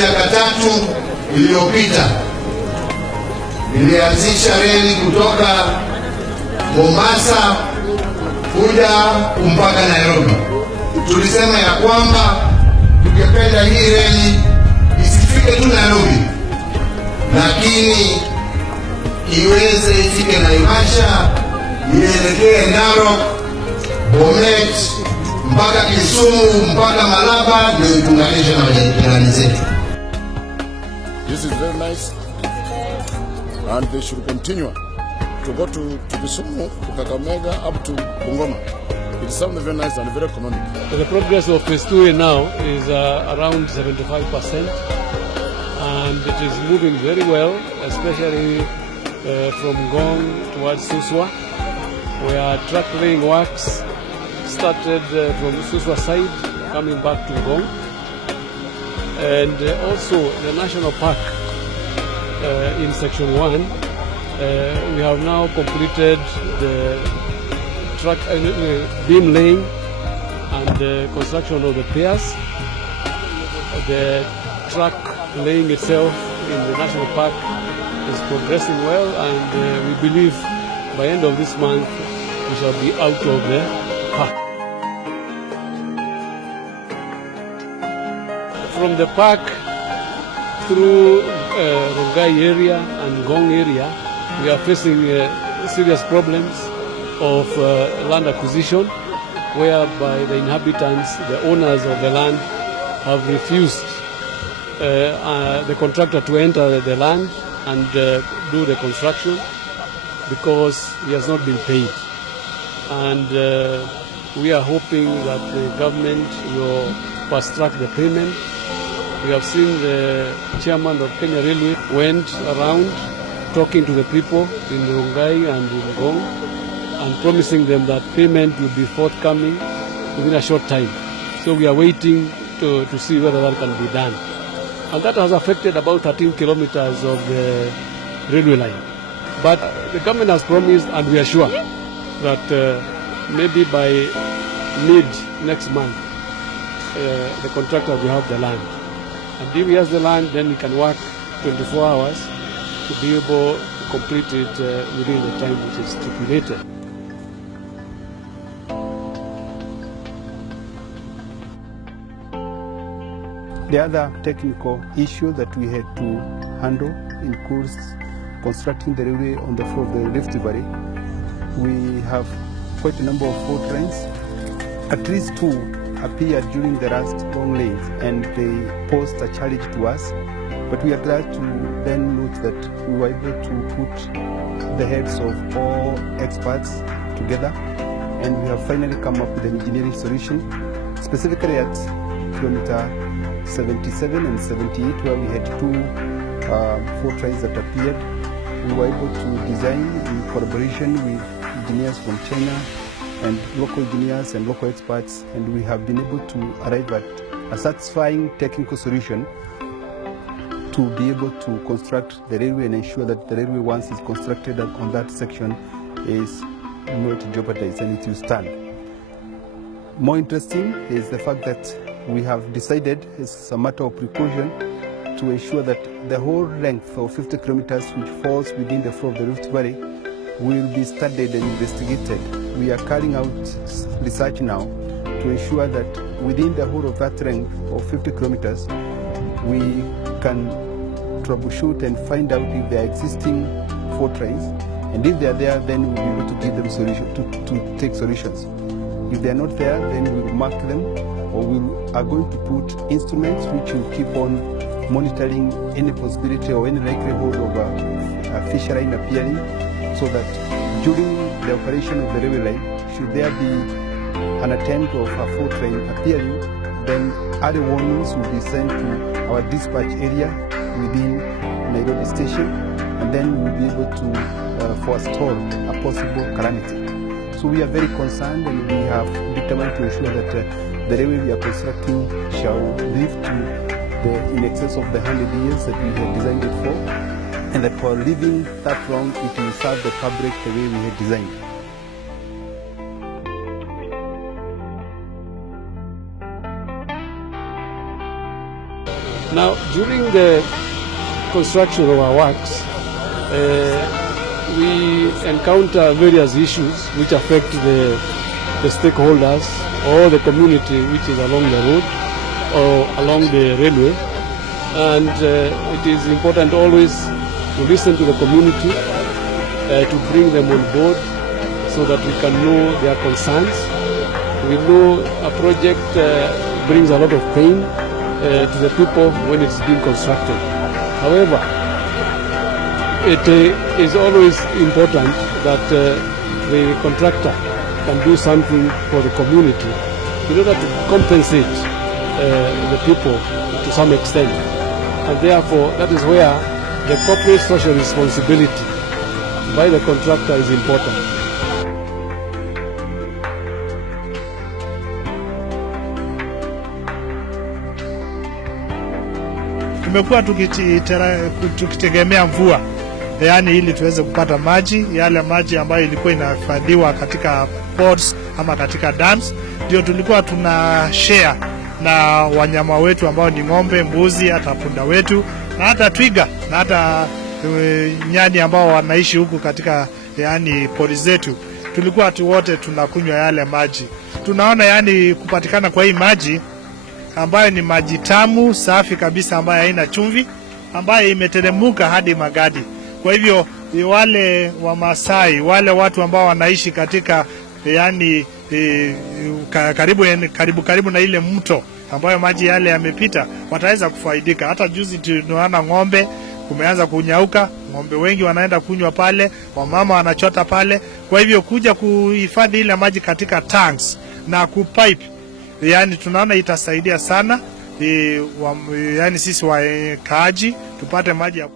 miaka 3 iliyopita nilianzisha reli kutoka Mombasa kuja mpaka Nairobi. Tulisema ya kwamba tungependa hii reli isifike tu Nairobi, lakini iweze ifike Naivasha, ielekee Narok, Bomet, mpaka Kisumu, mpaka Malaba, ndio itunganishe na jirani zetu. This is very nice and they should continue to go to Kisumu, to Kakamega, up to Bungoma. It's something very nice and very economic. The progress of phase 2 now is around 75%, and it is moving very well, especially from Gong towards Suswa, where track laying works started from Suswa side, coming back to Gong. And also the national park in section 1, we have now completed the track beam laying and the construction of the piers. The track laying itself in the national park is progressing well, and we believe by end of this month we shall be out of the park. From the park through Rongai area and Gong area, we are facing serious problems of land acquisition, whereby the inhabitants, the owners of the land, have refused the contractor to enter the land and do the construction because he has not been paid. And we are hoping that the government will fast track the payment. We have seen the chairman of Kenya Railway went around talking to the people in Rongai and in Gong and promising them that payment will be forthcoming within a short time. So we are waiting to see whether that can be done. And that has affected about 13 kilometers of the railway line. But the government has promised, and we are sure, that maybe by mid next month, the contractor will have the land. And if he has the land, then he can work 24 hours to be able to complete it within the time which is stipulated. The other technical issue that we had to handle includes constructing the railway on the floor of the Rift Valley. We have quite a number of fault lines. At least 2 appeared during the last long lanes, and they posed a challenge to us. But we are glad to then note that we were able to put the heads of all experts together, and we have finally come up with an engineering solution, specifically at kilometer 77 and 78, where we had 2 fault lines that appeared. We were able to design in collaboration with engineers from China and local engineers and local experts, and we have been able to arrive at a satisfying technical solution to be able to construct the railway and ensure that the railway, once it's constructed on that section, is not jeopardized and it will stand. More interesting is the fact that we have decided, as a matter of precaution, to ensure that the whole length of 50 kilometers which falls within the floor of the Rift Valley will be studied and investigated. We are carrying out research now to ensure that within the whole of that length of 50 kilometers, we can troubleshoot and find out if there are existing fault lines, and if they are there, then we'll be able to give them solution, to take solutions. If they are not there, then we will mark them, or we are going to put instruments which will keep on monitoring any possibility or any likelihood of a fissure line appearing, so that during the operation of the railway line, should there be an attempt of a fault line appearing, then early warnings will be sent to our dispatch area within Nairobi station, and then we'll be able to forestall a possible calamity. So we are very concerned, and we have determined to ensure that the railway we are constructing shall live to in excess of the 100 years that we had designed it for, and that for living that long, it will serve the public the way we had designed. Now, during the construction of our works, we encounter various issues which affect the stakeholders or the community which is along the road or along the railway. And it is important always to listen to the community, to bring them on board so that we can know their concerns. We know a project brings a lot of pain to the people when it's being constructed. However, it is always important that the contractor can do something for the community in order to compensate the people to some extent. And therefore, that is where the corporate social responsibility by the contractor is important. Tumekuwa tukitegemea mvua, yaani ili tuweze kupata maji, yale maji ambayo ilikuwa inahifadhiwa katika ponds ama katika dams, ndio tulikuwa tuna share na wanyama wetu ambao ni ng'ombe, mbuzi, hata punda wetu na hata twiga na hata nyani ambao wanaishi huku katika yaani pori zetu. Tulikuwa wote tunakunywa yale maji. Tunaona yaani kupatikana kwa hii maji ambayo ni maji tamu safi kabisa, ambayo haina chumvi, ambayo imeteremka hadi magadi. Kwa hivyo wale wa Masai, wale watu ambao wanaishi katika yaani karibu na ile mto ambayo maji yale yamepita, wataweza kufaidika. Hata juzi tunaona ng'ombe kumeanza kunyauka, ng'ombe wengi wanaenda kunywa pale, wamama wanachota pale. Kwa hivyo kuja kuhifadhi ile maji katika tanks na kupipe, yaani tunaona itasaidia sana yaani sisi wakaaji tupate maji ya